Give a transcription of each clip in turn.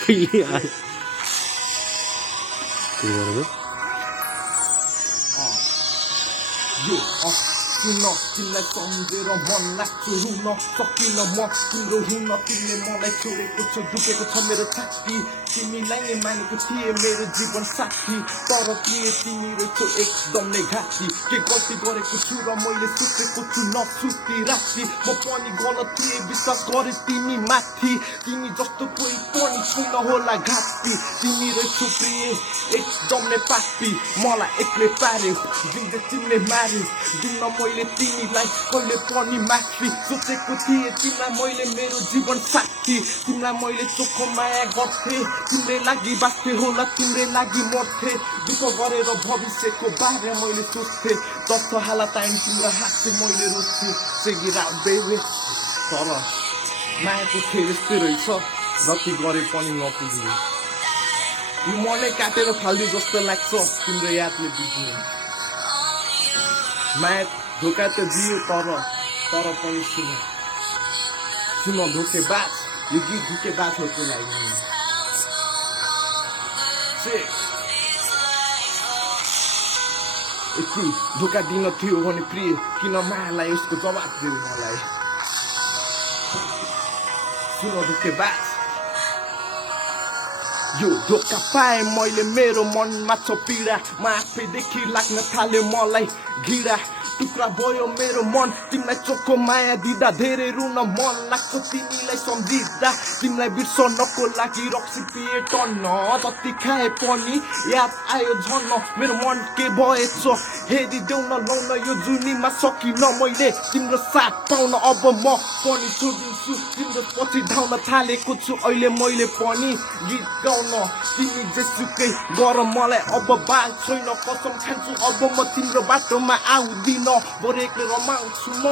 Pilihan. Gimana? Kino, तिमीलाई सम्झेर मन लाग्छ रुन सकिन म तिम्रो हुन तिमीले मलाई छोडेको छ दुखेको छ मेरो छाती तिमीलाई नै मानेको थिएँ मेरो जीवन साथी तर प्रिय तिमी रहेछौ एकदम नै घाँटी के गल्ती गरेको छु र मैले सोचेको छु नसुती राति म पनि गलत थिएँ विश्वास गरे तिमी माथि तिमी जस्तो कोही पनि छैन होला घाँटी तिमी रहेछौ प्रिय एकदम नै पापी मलाई एक्लै पार्यो जिउँदै तिमीले मार्यो दिन मैले तिमीलाई कहिले पनि माथि सोचेको थिएँ तिमीलाई मैले मेरो जीवन साथी तिमीलाई मैले चोखो माया गर्थेँ तिम्रै लागि बाँच्थेँ होला तिम्रै लागि मर्थेँ दुःख गरेर भविष्यको बारे मैले सोच्थेँ जस्तो हालत आइन तिम्रो हात चाहिँ मैले रोज्थेँ सेगिरा बेबे तर मायाको खेल यस्तै रहेछ जति गरे पनि नपुग्ने यो मनै काटेर फाल्दियो जस्तो लाग्छ तिम्रो यादले बुझ्ने माया धोका त दियो तर पनि सुन धोकेबाज यो गीत धोकेबाजहरूको लागि यति धोका दिन थियो भने प्रिय किन मायालाई उसको जवाब दियो मलाई सुन धोकेबाज यो धोका पाएँ मैले मेरो मनमा छ पीडा म आफैदेखि लाग्न थाल्यो मलाई घिरा टुक्रा भयो मेरो मन तिमीलाई चोखो माया दिँदा धेरै रुन मन लाग्छ तिमीलाई सम्झिँदा तिमीलाई बिर्सनको लागि रक्सी पिए टन्न जति खाए पनि याद आयो झन् मेरो मन के भएछ हेरिदेऊ न लाउन यो जुनीमा सकिन मैले तिम्रो साथ पाउन अब म पनि छोडिदिन्छु तिम्रो पछि धाउन थालेको छु अहिले मैले पनि गीत गाउन तिमी जेसुकै गर मलाई अब बाल छैन कसम खान्छु अब म तिम्रो बाटोमा आउँदिन बरु एक्लै रमाउँछु म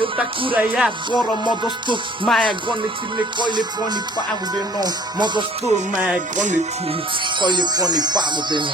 एउटा कुरा याद गर म जस्तो माया गर्ने तिमीले कहिले पनि पाउँदैनौ म जस्तो माया गर्ने तिमी कहिले पनि पाउँदैन